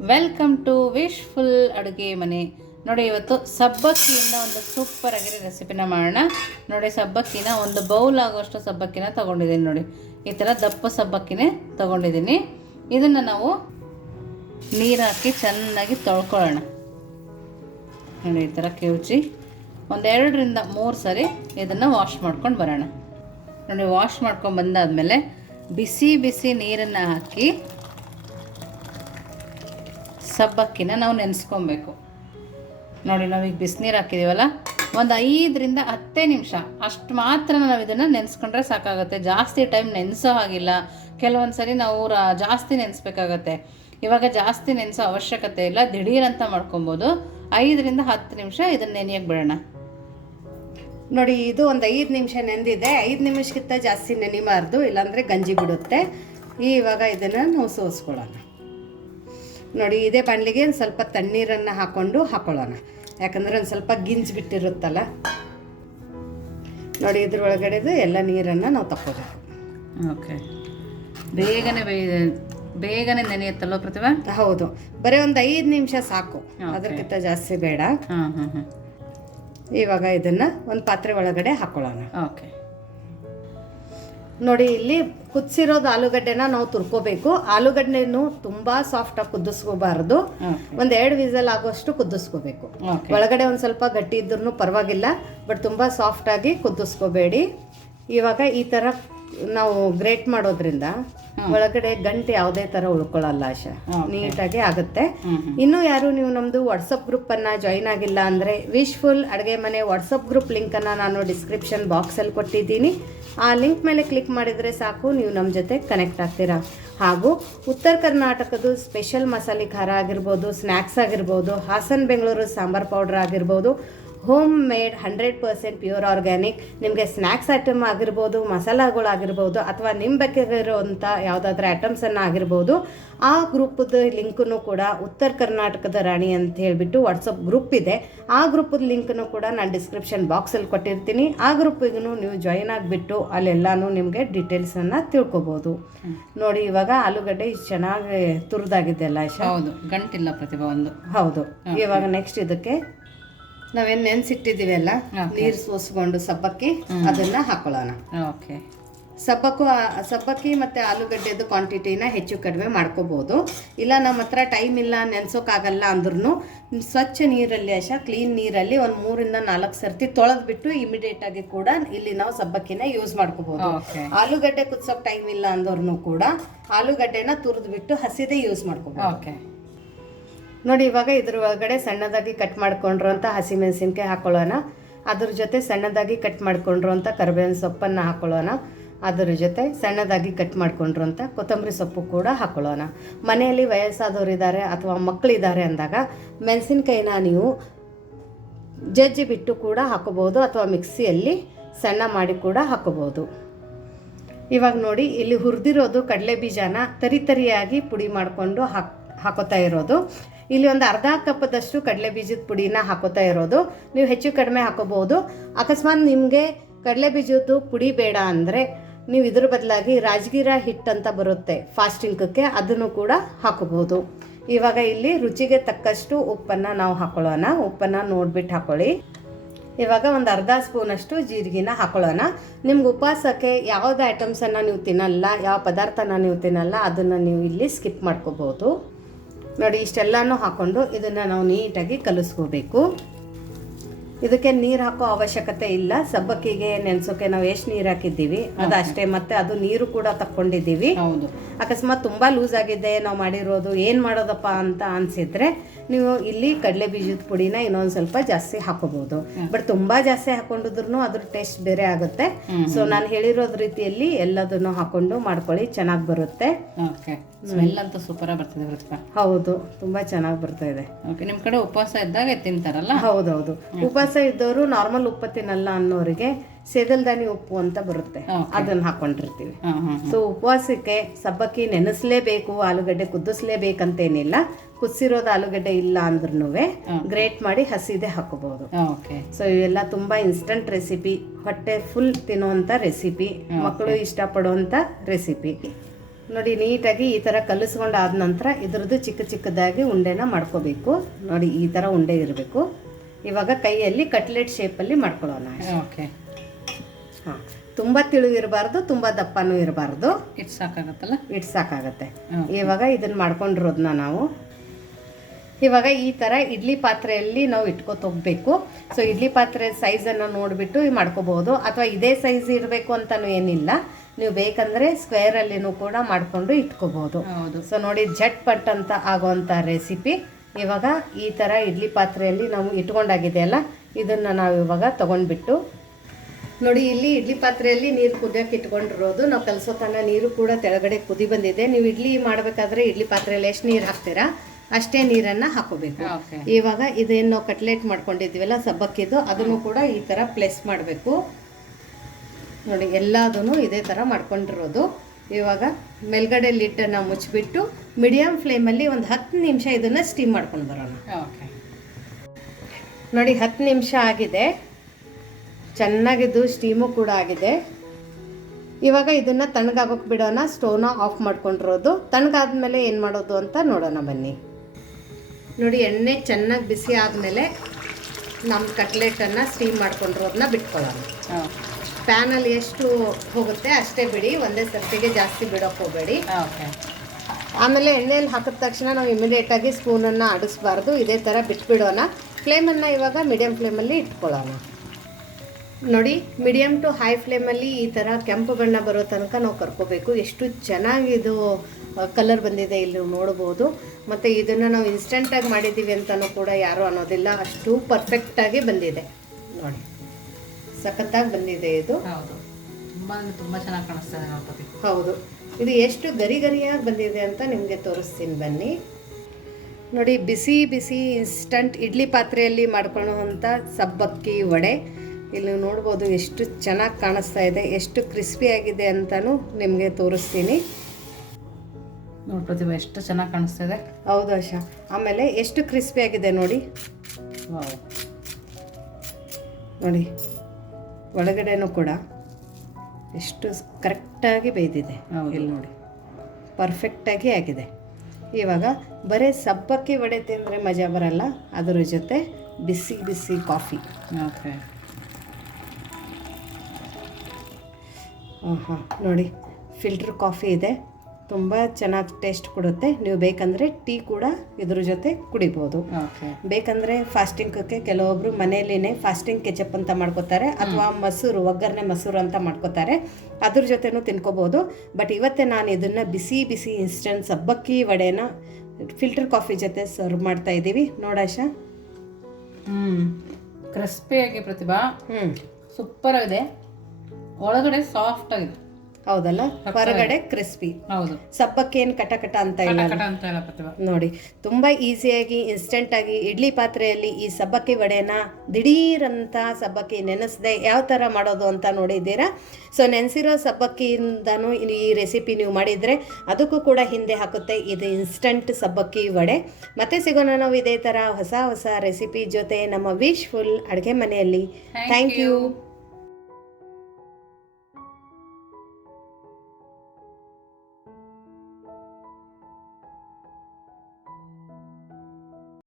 Welcome to wishful ಅಡುಗೆ ಮನೆ. ನೋಡಿ, ಇವತ್ತು ಸಬ್ಬಕ್ಕಿಯಿಂದ ಒಂದು ಸೂಪರ್ ಆಗಿರೋ ರೆಸಿಪಿನ ಮಾಡೋಣ. ನೋಡಿ, ಸಬ್ಬಕ್ಕಿನ ಒಂದು ಬೌಲ್ ಆಗೋಷ್ಟು ಸಬ್ಬಕ್ಕಿನ ತೊಗೊಂಡಿದ್ದೀನಿ. ನೋಡಿ, ಈ ಥರ ದಪ್ಪ ಸಬ್ಬಕ್ಕಿನೇ ತೊಗೊಂಡಿದ್ದೀನಿ. ಇದನ್ನು ನಾವು ನೀರು ಹಾಕಿ ಚೆನ್ನಾಗಿ ತೊಳ್ಕೊಳ್ಳೋಣ. ನೋಡಿ, ಈ ಥರ ಕಿವುಚಿ ಒಂದು 2-3 ಸರಿ ಇದನ್ನು ವಾಶ್ ಮಾಡ್ಕೊಂಡು ಬರೋಣ. ನೋಡಿ, ವಾಶ್ ಮಾಡ್ಕೊಂಡು ಬಂದಾದಮೇಲೆ ಬಿಸಿ ಬಿಸಿ ನೀರನ್ನು ಹಾಕಿ ಸಬ್ಬಕ್ಕಿನ ನಾವು ನೆನೆಸ್ಕೊಬೇಕು. ನೋಡಿ, ನಾವೀಗ ಬಿಸಿನೀರು ಹಾಕಿದ್ದೀವಲ್ಲ, ಒಂದು 5-10 ನಿಮಿಷ ಅಷ್ಟು ಮಾತ್ರ ನಾವು ಇದನ್ನು ನೆನೆಸ್ಕೊಂಡ್ರೆ ಸಾಕಾಗುತ್ತೆ. ಜಾಸ್ತಿ ಟೈಮ್ ನೆನೆಸೋ ಹಾಗಿಲ್ಲ. ಕೆಲವೊಂದು ಸರಿ ನಾವು ಜಾಸ್ತಿ ನೆನೆಸ್ಬೇಕಾಗತ್ತೆ. ಇವಾಗ ಜಾಸ್ತಿ ನೆನೆಸೋ ಅವಶ್ಯಕತೆ ಇಲ್ಲ, ದಿಢೀರಂತ ಮಾಡ್ಕೊಬೋದು. 5-10 ನಿಮಿಷ ಇದನ್ನು ನೆನೆಯಕ್ಕೆ ಬಿಡೋಣ. ನೋಡಿ, ಇದು ಒಂದು 5 ನಿಮಿಷ ನೆಂದಿದೆ. 5 ನಿಮಿಷಕ್ಕಿಂತ ಜಾಸ್ತಿ ನೆನಿಬಾರ್ದು, ಇಲ್ಲಾಂದರೆ ಗಂಜಿ ಬಿಡುತ್ತೆ. ಇವಾಗ ಇದನ್ನು ನಾವು ಸೋಸ್ಕೊಳ್ಳೋಣ. ನೋಡಿ, ಇದೇ ಬಾಣಲಿಗೆ ಒಂದು ಸ್ವಲ್ಪ ತಣ್ಣೀರನ್ನು ಹಾಕ್ಕೊಳ್ಳೋಣ. ಯಾಕಂದರೆ ಒಂದು ಸ್ವಲ್ಪ ಗಿಂಜು ಬಿಟ್ಟಿರುತ್ತಲ್ಲ. ನೋಡಿ, ಇದ್ರೊಳಗಡೆದು ಎಲ್ಲ ನೀರನ್ನು ನಾವು ತಕ್ಕೋಬೇಕು. ಓಕೆ, ಬೇಗನೆ ನೆನೆಯುತ್ತಲ್ಲೋ ಪ್ರತಿಭಾ? ಹೌದು, ಬರೀ ಒಂದು 5 ನಿಮಿಷ ಸಾಕು, ಅದಕ್ಕಿಂತ ಜಾಸ್ತಿ ಬೇಡ. ಇವಾಗ ಇದನ್ನು ಒಂದು ಪಾತ್ರೆ ಒಳಗಡೆ ಹಾಕ್ಕೊಳ್ಳೋಣ. ಓಕೆ. ನೋಡಿ, ಇಲ್ಲಿ ಕುದಿಸಿರೋದು ಆಲೂಗಡ್ಡೆನ ನಾವು ತುರ್ಕೋಬೇಕು. ಆಲೂಗಡ್ಡೆನೂ ತುಂಬ ಸಾಫ್ಟಾಗಿ ಕುದಿಸ್ಕೋಬಾರ್ದು. ಒಂದು 2 ವಿಸಲ್ ಆಗೋಷ್ಟು ಕುದಿಸ್ಕೋಬೇಕು. ಒಳಗಡೆ ಒಂದು ಸ್ವಲ್ಪ ಗಟ್ಟಿ ಇದ್ರೂ ಪರವಾಗಿಲ್ಲ, ಬಟ್ ತುಂಬ ಸಾಫ್ಟಾಗಿ ಕುದಿಸ್ಕೋಬೇಡಿ. ಇವಾಗ ಈ ಥರ ನಾವು ಗ್ರೇಟ್ ಮಾಡೋದ್ರಿಂದ ಒಳಗಡೆ ಗಂಟೆ ಯಾವುದೇ ಥರ ಉಳ್ಕೊಳ್ಳಲ್ಲ. ನೀಟಾಗಿ ಆಗುತ್ತೆ. ಇನ್ನೂ ಯಾರು ನೀವು ನಮ್ಮದು ವಾಟ್ಸಪ್ ಗ್ರೂಪನ್ನು ಜಾಯಿನ್ ಆಗಿಲ್ಲ ಅಂದರೆ ವಿಶ್ಫುಲ್ ಅಡುಗೆ ಮನೆ ವಾಟ್ಸಪ್ ಗ್ರೂಪ್ ಲಿಂಕನ್ನು ನಾನು ಡಿಸ್ಕ್ರಿಪ್ಷನ್ ಬಾಕ್ಸಲ್ಲಿ ಕೊಟ್ಟಿದ್ದೀನಿ. ಆ ಲಿಂಕ್ ಮೇಲೆ ಕ್ಲಿಕ್ ಮಾಡಿದರೆ ಸಾಕು, ನೀವು ನಮ್ಮ ಜೊತೆ ಕನೆಕ್ಟ್ ಆಗ್ತೀರಾ. ಹಾಗೂ ಉತ್ತರ ಕರ್ನಾಟಕದ ಸ್ಪೆಷಲ್ ಮಸಾಲೆ ಖಾರ ಆಗಿರ್ಬೋದು, ಸ್ನ್ಯಾಕ್ಸ್ ಆಗಿರ್ಬೋದು, ಹಾಸನ್ ಬೆಂಗಳೂರು ಸಾಂಬಾರ್ ಪೌಡ್ರ್ ಆಗಿರ್ಬೋದು, ಹೋಮ್ ಮೇಡ್ 100% ಪ್ಯೂರ್ ಆರ್ಗ್ಯಾನಿಕ್, ನಿಮಗೆ ಸ್ನ್ಯಾಕ್ಸ್ ಐಟಮ್ ಆಗಿರ್ಬೋದು, ಮಸಾಲಗಳಾಗಿರ್ಬೋದು, ಅಥವಾ ನಿಮ್ಮ ಬೇಕಾಗಿರೋಂಥ ಯಾವುದಾದ್ರೂ ಐಟಮ್ಸನ್ನು ಆಗಿರ್ಬೋದು, ಆ ಗ್ರೂಪದ ಲಿಂಕನ್ನು ಕೂಡ ಉತ್ತರ ಕರ್ನಾಟಕದ ರಾಣಿ ಅಂತ ಹೇಳಿಬಿಟ್ಟು ವಾಟ್ಸಪ್ ಗ್ರೂಪ್ ಇದೆ. ಆ ಗ್ರೂಪದ ಲಿಂಕನ್ನು ಕೂಡ ನಾನು ಡಿಸ್ಕ್ರಿಪ್ಷನ್ ಬಾಕ್ಸಲ್ಲಿ ಕೊಟ್ಟಿರ್ತೀನಿ. ಆ ಗ್ರೂಪಿಗೂ ನೀವು ಜಾಯಿನ್ ಆಗಿಬಿಟ್ಟು ಅಲ್ಲೆಲ್ಲನೂ ನಿಮಗೆ ಡೀಟೇಲ್ಸನ್ನು ತಿಳ್ಕೊಬೋದು. ನೋಡಿ, ಇವಾಗ ಆಲೂಗಡ್ಡೆ ಚೆನ್ನಾಗಿ ತುರಿದಾಗಿದೆ ಅಲ್ಲ? ಹೌದು, ಗಂಟಿಲ್ಲ ಪ್ರತಿಭಾ ಒಂದು. ಹೌದು. ಇವಾಗ ನೆಕ್ಸ್ಟ್ ಇದಕ್ಕೆ ನಾವೇನು ನೆನೆಸಿಟ್ಟಿದ್ದೀವಿ ಅಲ್ಲ, ನೀರು ಸೋಸ್ಕೊಂಡು ಸಬ್ಬಕ್ಕಿ, ಅದನ್ನು ಹಾಕೊಳ್ಳೋಣ. ಓಕೆ. ಸಬ್ಬಕ್ಕಿ ಮತ್ತು ಆಲೂಗಡ್ಡೆದು ಕ್ವಾಂಟಿಟಿನ ಹೆಚ್ಚು ಕಡಿಮೆ ಮಾಡ್ಕೋಬೋದು. ಇಲ್ಲ ನಮ್ಮ ಹತ್ರ ಟೈಮ್ ಇಲ್ಲ, ನೆನೆಸೋಕ್ಕಾಗಲ್ಲ ಅಂದ್ರೂ ಸ್ವಚ್ಛ ನೀರಲ್ಲಿ ಕ್ಲೀನ್ ನೀರಲ್ಲಿ ಒಂದು 3-4 ಸರ್ತಿ ತೊಳೆದ್ಬಿಟ್ಟು ಇಮಿಡಿಯೇಟಾಗಿ ಕೂಡ ಇಲ್ಲಿ ನಾವು ಸಬ್ಬಕ್ಕಿನ ಯೂಸ್ ಮಾಡ್ಕೋಬೋದು. ಆಲೂಗಡ್ಡೆ ಕುದಿಸೋಕೆ ಟೈಮ್ ಇಲ್ಲ ಅಂದವ್ರೂ ಕೂಡ ಆಲೂಗಡ್ಡೆನ ತುರಿದ್ಬಿಟ್ಟು ಹಸಿದೇ ಯೂಸ್ ಮಾಡ್ಕೋಬೋದು. ಓಕೆ. ನೋಡಿ, ಇವಾಗ ಇದ್ರ ಒಳಗಡೆ ಸಣ್ಣದಾಗಿ ಕಟ್ ಮಾಡ್ಕೊಂಡಿರೋಂಥ ಹಸಿಮೆಣಸಿನ್ಕಾಯಿ ಹಾಕೊಳ್ಳೋಣ. ಅದ್ರ ಜೊತೆ ಸಣ್ಣದಾಗಿ ಕಟ್ ಮಾಡ್ಕೊಂಡಿರೋಂಥ ಕರಿಬೇವಿನ ಸೊಪ್ಪನ್ನು ಹಾಕೊಳ್ಳೋಣ. ಅದರ ಜೊತೆ ಸಣ್ಣದಾಗಿ ಕಟ್ ಮಾಡ್ಕೊಂಡಿರೋಂಥ ಕೊತ್ತಂಬರಿ ಸೊಪ್ಪು ಕೂಡ ಹಾಕೊಳ್ಳೋಣ. ಮನೆಯಲ್ಲಿ ವಯಸ್ಸಾದವರಿದ್ದಾರೆ ಅಥವಾ ಮಕ್ಕಳಿದ್ದಾರೆ ಅಂದಾಗ ಮೆಣಸಿನ್ಕಾಯಿನ ನೀವು ಜಜ್ಜಿ ಬಿಟ್ಟು ಕೂಡ ಹಾಕೋಬೋದು, ಅಥವಾ ಮಿಕ್ಸಿಯಲ್ಲಿ ಸಣ್ಣ ಮಾಡಿ ಕೂಡ ಹಾಕೋಬೋದು. ಇವಾಗ ನೋಡಿ, ಇಲ್ಲಿ ಹುರಿದಿರೋದು ಕಡಲೆ ಬೀಜನ ತರಿಯಾಗಿ ಪುಡಿ ಮಾಡಿಕೊಂಡು ಹಾಕೋತಾ ಇರೋದು. ಇಲ್ಲಿ ಒಂದು ಅರ್ಧ ಕಪ್ಪದಷ್ಟು ಕಡಲೆ ಬೀಜದ ಪುಡಿನ ಹಾಕೋತಾ ಇರೋದು. ನೀವು ಹೆಚ್ಚು ಕಡಿಮೆ ಹಾಕೋಬಹುದು. ಅಕಸ್ಮಾತ್ ನಿಮಗೆ ಕಡಲೆ ಬೀಜದ್ದು ಪುಡಿ ಬೇಡ ಅಂದರೆ ನೀವು ಇದ್ರ ಬದಲಾಗಿ ರಾಜಗಿರಾ ಹಿಟ್ಟು ಅಂತ ಬರುತ್ತೆ ಫಾಸ್ಟಿಂಗಕ್ಕೆ, ಅದನ್ನು ಕೂಡ ಹಾಕೋಬಹುದು. ಇವಾಗ ಇಲ್ಲಿ ರುಚಿಗೆ ತಕ್ಕಷ್ಟು ಉಪ್ಪನ್ನು ನಾವು ಹಾಕೊಳ್ಳೋಣ. ಉಪ್ಪನ್ನು ನೋಡ್ಬಿಟ್ಟು ಹಾಕೊಳ್ಳಿ. ಇವಾಗ ಒಂದು ಅರ್ಧ ಸ್ಪೂನಷ್ಟು ಜೀರಿಗೆನ ಹಾಕೊಳ್ಳೋಣ. ನಿಮ್ಗೆ ಉಪವಾಸಕ್ಕೆ ಯಾವುದೇ ಐಟಮ್ಸನ್ನು ನೀವು ತಿನ್ನಲ್ಲ, ಯಾವ ಪದಾರ್ಥನ ನೀವು ತಿನ್ನಲ್ಲ, ಅದನ್ನು ನೀವು ಇಲ್ಲಿ ಸ್ಕಿಪ್ ಮಾಡ್ಕೋಬೋದು. ನೋಡಿ, ಇಷ್ಟೆಲ್ಲನೂ ಹಾಕ್ಕೊಂಡು ಇದನ್ನು ನಾವು ನೀಟಾಗಿ ಕಲಿಸ್ಕೋಬೇಕು. ಇದಕ್ಕೆ ನೀರು ಹಾಕೋ ಅವಶ್ಯಕತೆ ಇಲ್ಲ. ಸಬ್ಬಕ್ಕಿಗೆ ನೆನೆಸೋಕೆ ನಾವು ಎಷ್ಟು ನೀರು ಹಾಕಿದ್ದೀವಿ ಅದು ಅಷ್ಟೇ. ಮತ್ತೆ ಅದು ನೀರು ಕೂಡ ತಕ್ಕೊಂಡಿದ್ದೀವಿ. ಹೌದು. ಅಕಸ್ಮಾತ್ ತುಂಬ ಲೂಸ್ ಆಗಿದೆ ನಾವು ಮಾಡಿರೋದು, ಏನು ಮಾಡೋದಪ್ಪ ಅಂತ ಅನಿಸಿದ್ರೆ ನೀವು ಇಲ್ಲಿ ಕಡಲೆ ಬೀಜದ ಪುಡಿನ ಇನ್ನೊಂದು ಸ್ವಲ್ಪ ಜಾಸ್ತಿ ಹಾಕೋಬಹುದು. ಬಟ್ ತುಂಬ ಜಾಸ್ತಿ ಹಾಕೊಂಡಿದ್ರು ಅದ್ರ ಟೇಸ್ಟ್ ಬೇರೆ ಆಗುತ್ತೆ. ಸೊ ನಾನು ಹೇಳಿರೋದ್ ರೀತಿಯಲ್ಲಿ ಎಲ್ಲದನ್ನು ಹಾಕೊಂಡು ಮಾಡ್ಕೊಳ್ಳಿ, ಚೆನ್ನಾಗಿ ಬರುತ್ತೆ. ಸ್ಮೆಲ್ ಅಂತೂ ಸೂಪರ್ ಬರ್ತದೆ. ಹೌದು, ತುಂಬಾ ಚೆನ್ನಾಗಿ ಬರ್ತಾ ಇದೆ. ನಿಮ್ಮ ಕಡೆ ಉಪವಾಸ ಇದ್ದಾಗ ತಿಂತಾರಲ್ಲ? ಹೌದೌದು. ಉಪವಾಸ ಇದ್ದವರು ನಾರ್ಮಲ್ ಉಪ್ಪು ತಿನ್ನಲ್ಲ ಅನ್ನೋರಿಗೆ ಸೇದಲ್ದಾನಿ ಉಪ್ಪು ಅಂತ ಬರುತ್ತೆ, ಅದನ್ನ ಹಾಕೊಂಡಿರ್ತೀವಿ. ಸೊ ಉಪವಾಸಕ್ಕೆ ಸಬ್ಬಕ್ಕಿ ನೆನೆಸ್ಲೇಬೇಕು, ಆಲೂಗಡ್ಡೆ ಕುದಿಸ್ಲೇಬೇಕಂತೇನಿಲ್ಲ. ಕುದಿಸಿರೋದು ಆಲೂಗಡ್ಡೆ ಇಲ್ಲ ಅಂದ್ರೂ ಗ್ರೇಟ್ ಮಾಡಿ ಹಸಿದೆ ಹಾಕೋಬಹುದು. ಸೊ ಇವೆಲ್ಲ ತುಂಬಾ ಇನ್ಸ್ಟಂಟ್ ರೆಸಿಪಿ, ಹೊಟ್ಟೆ ಫುಲ್ ತಿನ್ನುವಂತ ರೆಸಿಪಿ, ಮಕ್ಕಳು ಇಷ್ಟಪಡುವಂತ ರೆಸಿಪಿ. ನೋಡಿ ನೀಟಾಗಿ ಈ ಥರ ಕಲಿಸ್ಕೊಂಡಾದ ನಂತರ ಇದ್ರದ್ದು ಚಿಕ್ಕ ಚಿಕ್ಕದಾಗಿ ಉಂಡೆನ ಮಾಡ್ಕೋಬೇಕು. ನೋಡಿ ಈ ಥರ ಉಂಡೆ ಇರಬೇಕು. ಇವಾಗ ಕೈಯಲ್ಲಿ ಕಟ್ಲೆಟ್ ಶೇಪಲ್ಲಿ ಮಾಡ್ಕೊಳ್ಳೋಣ. ಓಕೆ. ಹಾಂ, ತುಂಬ ತಿಳು ಇರಬಾರ್ದು, ತುಂಬ ದಪ್ಪನೂ ಇರಬಾರ್ದು. ಇಟ್ಟು ಸಾಕಾಗತ್ತಲ್ಲ? ಇಟ್ಟು ಸಾಕಾಗತ್ತೆ. ಇವಾಗ ಇದನ್ನು ಮಾಡ್ಕೊಂಡಿರೋದನ್ನ ನಾವು ಇವಾಗ ಈ ಥರ ಇಡ್ಲಿ ಪಾತ್ರೆಯಲ್ಲಿ ನಾವು ಇಟ್ಕೊತ ಹೋಗ್ಬೇಕು. ಸೊ ಇಡ್ಲಿ ಪಾತ್ರೆ ಸೈಜನ್ನು ನೋಡಿಬಿಟ್ಟು ಮಾಡ್ಕೋಬೋದು, ಅಥವಾ ಇದೇ ಸೈಜ್ ಇರಬೇಕು ಅಂತಲೂ ಏನಿಲ್ಲ. ನೀವು ಬೇಕಂದರೆ ಸ್ಕ್ವೇರಲ್ಲಿನೂ ಕೂಡ ಮಾಡಿಕೊಂಡು ಇಟ್ಕೋಬೋದು. ಸೊ ನೋಡಿ, ಝಟ್ ಪಟ್ ಅಂತ ಆಗೋವಂಥ ರೆಸಿಪಿ. ಇವಾಗ ಈ ಥರ ಇಡ್ಲಿ ಪಾತ್ರೆಯಲ್ಲಿ ನಾವು ಇಟ್ಕೊಂಡಾಗಿದೆ ಅಲ್ಲ, ಇದನ್ನು ನಾವು ಇವಾಗ ತೊಗೊಂಡ್ಬಿಟ್ಟು ನೋಡಿ, ಇಲ್ಲಿ ಇಡ್ಲಿ ಪಾತ್ರೆಯಲ್ಲಿ ನೀರು ಕುದಿಯೋಕೆ ಇಟ್ಕೊಂಡಿರೋದು. ನಾವು ಕಲಸೋ ತನಕ ನೀರು ಕೂಡ ಕೆಳಗಡೆ ಕುದಿ ಬಂದಿದೆ. ನೀವು ಇಡ್ಲಿ ಮಾಡಬೇಕಾದ್ರೆ ಇಡ್ಲಿ ಪಾತ್ರೆಯಲ್ಲಿ ಎಷ್ಟು ನೀರು ಹಾಕ್ತೀರಾ ಅಷ್ಟೇ ನೀರನ್ನು ಹಾಕೋಬೇಕು. ಇವಾಗ ಇದೇನು ನಾವು ಕಟ್ಲೆಟ್ ಮಾಡ್ಕೊಂಡಿದ್ದೀವಲ್ಲ ಸಬ್ಬಕ್ಕಿದು, ಅದನ್ನು ಕೂಡ ಈ ಥರ ಪ್ಲೇಸ್ ಮಾಡಬೇಕು. ನೋಡಿ, ಎಲ್ಲದೂ ಇದೇ ಥರ ಮಾಡ್ಕೊಂಡಿರೋದು. ಇವಾಗ ಮೇಲ್ಗಡೆ ಲಿಡ್ಡನ್ನು ಮುಚ್ಚಿಬಿಟ್ಟು ಮೀಡಿಯಮ್ ಫ್ಲೇಮಲ್ಲಿ ಒಂದು 10 ನಿಮಿಷ ಇದನ್ನು ಸ್ಟೀಮ್ ಮಾಡ್ಕೊಂಡು ಬರೋಣ. ನೋಡಿ, 10 ನಿಮಿಷ ಆಗಿದೆ. ಚೆನ್ನಾಗಿದ್ದು ಸ್ಟೀಮು ಕೂಡ ಆಗಿದೆ. ಇವಾಗ ಇದನ್ನು ತಣ್ಣಗಾಗೋಕೆ ಬಿಡೋಣ. ಸ್ಟೋವ್ನ ಆಫ್ ಮಾಡ್ಕೊಂಡಿರೋದು. ತಣ್ಣಗಾದ್ಮೇಲೆ ಏನು ಮಾಡೋದು ಅಂತ ನೋಡೋಣ ಬನ್ನಿ. ನೋಡಿ, ಎಣ್ಣೆ ಚೆನ್ನಾಗಿ ಬಿಸಿ ಆದಮೇಲೆ ನಮ್ಮ ಕಟ್ಲೆಟನ್ನು ಸ್ಟೀಮ್ ಮಾಡ್ಕೊಂಡಿರೋದನ್ನ ಬಿಟ್ಕೊಳ್ಳೋಣ. ಪ್ಯಾನಲ್ಲಿ ಎಷ್ಟು ಹೋಗುತ್ತೆ ಅಷ್ಟೇ ಬಿಡಿ, ಒಂದೇ ಸರ್ತಿಗೆ ಜಾಸ್ತಿ ಬಿಡೋಕೆ ಹೋಗಬೇಡಿ. ಆಮೇಲೆ ಎಣ್ಣೆಯಲ್ಲಿ ಹಾಕಿದ ತಕ್ಷಣ ನಾವು ಇಮಿಡಿಯೇಟಾಗಿ ಸ್ಪೂನನ್ನು ಆಡಿಸ್ಬಾರ್ದು. ಇದೇ ಥರ ಬಿಟ್ಬಿಡೋಣ. ಫ್ಲೇಮನ್ನು ಇವಾಗ ಮೀಡಿಯಮ್ ಫ್ಲೇಮಲ್ಲಿ ಇಟ್ಕೊಳ್ಳೋಣ. ನೋಡಿ, ಮೀಡಿಯಮ್ ಟು ಹೈ ಫ್ಲೇಮಲ್ಲಿ ಈ ಥರ ಕೆಂಪು ಬಣ್ಣ ಬರೋ ತನಕ ನಾವು ಕರ್ಕೋಬೇಕು. ಎಷ್ಟು ಚೆನ್ನಾಗಿದು ಕಲರ್ ಬಂದಿದೆ ಇಲ್ಲಿ ನೋಡ್ಬೋದು. ಮತ್ತು ಇದನ್ನು ನಾವು ಇನ್ಸ್ಟೆಂಟಾಗಿ ಮಾಡಿದ್ದೀವಿ ಅಂತಲೂ ಕೂಡ ಯಾರೂ ಅನ್ನೋದಿಲ್ಲ, ಅಷ್ಟು ಪರ್ಫೆಕ್ಟಾಗಿ ಬಂದಿದೆ. ನೋಡಿ, ಸಖತ್ತಾಗಿ ಬಂದಿದೆ ಇದು. ತುಂಬ ಚೆನ್ನಾಗಿ ಕಾಣಿಸ್ತದೆ. ಹೌದು, ಇದು ಎಷ್ಟು ಗರಿ ಗರಿಯಾಗಿ ಬಂದಿದೆ ಅಂತ ನಿಮಗೆ ತೋರಿಸ್ತೀನಿ ಬನ್ನಿ. ನೋಡಿ, ಬಿಸಿ ಬಿಸಿ ಇನ್ಸ್ಟಂಟ್ ಇಡ್ಲಿ ಪಾತ್ರೆಯಲ್ಲಿ ಮಾಡ್ಕೊಳ್ಳೋವಂಥ ಸಬ್ಬಕ್ಕಿ ವಡೆ ಇಲ್ಲಿ ನೋಡ್ಬೋದು. ಎಷ್ಟು ಚೆನ್ನಾಗಿ ಕಾಣಿಸ್ತಾ ಇದೆ, ಎಷ್ಟು ಕ್ರಿಸ್ಪಿಯಾಗಿದೆ ಅಂತಲೂ ನಿಮಗೆ ತೋರಿಸ್ತೀನಿ. ನೋಡಿ ಪ್ರತಿಭಾ, ಎಷ್ಟು ಚೆನ್ನಾಗಿ ಕಾಣಿಸ್ತಾ ಇದೆ. ಹೌದು ಆಶಾ. ಆಮೇಲೆ ಎಷ್ಟು ಕ್ರಿಸ್ಪಿಯಾಗಿದೆ ನೋಡಿ. ನೋಡಿ, ಒಳಗಡೆನೂ ಕೂಡ ಎಷ್ಟು ಕರೆಕ್ಟಾಗಿ ಬೇಯ್ದಿದೆ. ಇಲ್ಲಿ ನೋಡಿ, ಪರ್ಫೆಕ್ಟಾಗಿ ಆಗಿದೆ. ಇವಾಗ ಬರೀ ಸಬ್ಬಕ್ಕಿ ವಡೆ ತಿಂದರೆ ಮಜಾ ಬರಲ್ಲ, ಅದರ ಜೊತೆ ಬಿಸಿ ಬಿಸಿ ಕಾಫಿ. ಓಕೆ. ಹಾಂ, ನೋಡಿ, ಫಿಲ್ಟರ್ ಕಾಫಿ ಇದೆ. ತುಂಬ ಚೆನ್ನಾಗಿ ಟೇಸ್ಟ್ ಕೊಡುತ್ತೆ. ನೀವು ಬೇಕಂದರೆ ಟೀ ಕೂಡ ಇದ್ರ ಜೊತೆ ಕುಡಿಬೋದು. ಬೇಕಂದರೆ ಫಾಸ್ಟಿಂಗಕ್ಕೆ ಕೆಲವೊಬ್ಬರು ಮನೆಯಲ್ಲಿನೇ ಫಾಸ್ಟಿಂಗ್ ಕೆಚಪ್ ಅಂತ ಮಾಡ್ಕೋತಾರೆ, ಅಥವಾ ಮೊಸರು, ಒಗ್ಗರಣೆ ಮೊಸರು ಅಂತ ಮಾಡ್ಕೋತಾರೆ. ಅದ್ರ ಜೊತೆನೂ ತಿನ್ಕೋಬೋದು. ಬಟ್ ಇವತ್ತೇ ನಾನು ಇದನ್ನು ಬಿಸಿ ಬಿಸಿ ಇನ್ಸ್ಟಂಟ್ ಸಬ್ಬಕ್ಕಿ ವಡೆನ ಫಿಲ್ಟರ್ ಕಾಫಿ ಜೊತೆ ಸರ್ವ್ ಮಾಡ್ತಾ ಇದ್ದೀವಿ. ನೋಡಾಶಾ. ಕ್ರಿಸ್ಪಿಯಾಗಿ ಪ್ರತಿಭಾ. ಸೂಪರ್ ಆಗಿದೆ. ಒಳಗಡೆ ಸಾಫ್ಟ್ ಆಗಿದೆ. ಹೌದಲ್ಲ, ಹೊರಗಡೆ ಕ್ರಿಸ್ಪಿ. ಹೌದು, ಸಬ್ಬಕ್ಕಿ ಏನು ಕಟ ಕಟ ಅಂತ ಇಲ್ಲ. ನೋಡಿ, ತುಂಬ ಈಸಿಯಾಗಿ ಇನ್ಸ್ಟೆಂಟಾಗಿ ಇಡ್ಲಿ ಪಾತ್ರೆಯಲ್ಲಿ ಈ ಸಬ್ಬಕ್ಕಿ ವಡೆನ ದಿಢೀರಂತ ಸಬ್ಬಕ್ಕಿ ನೆನೆಸದೆ ಯಾವ ಥರ ಮಾಡೋದು ಅಂತ ನೋಡಿದ್ದೀರಾ. ಸೊ ನೆನೆಸಿರೋ ಸಬ್ಬಕ್ಕಿಯಿಂದನೂ ಈ ರೆಸಿಪಿ ನೀವು ಮಾಡಿದರೆ ಅದಕ್ಕೂ ಕೂಡ ಹಿಂದೆ ಹಾಕುತ್ತೆ. ಇದು ಇನ್ಸ್ಟಂಟ್ ಸಬ್ಬಕ್ಕಿ ವಡೆ. ಮತ್ತೆ ಸಿಗೋಣ ನಾವು ಇದೇ ಥರ ಹೊಸ ಹೊಸ ರೆಸಿಪಿ ಜೊತೆ ನಮ್ಮ ವಿಶ್ಫುಲ್ ಅಡುಗೆ ಮನೆಯಲ್ಲಿ. Thank you.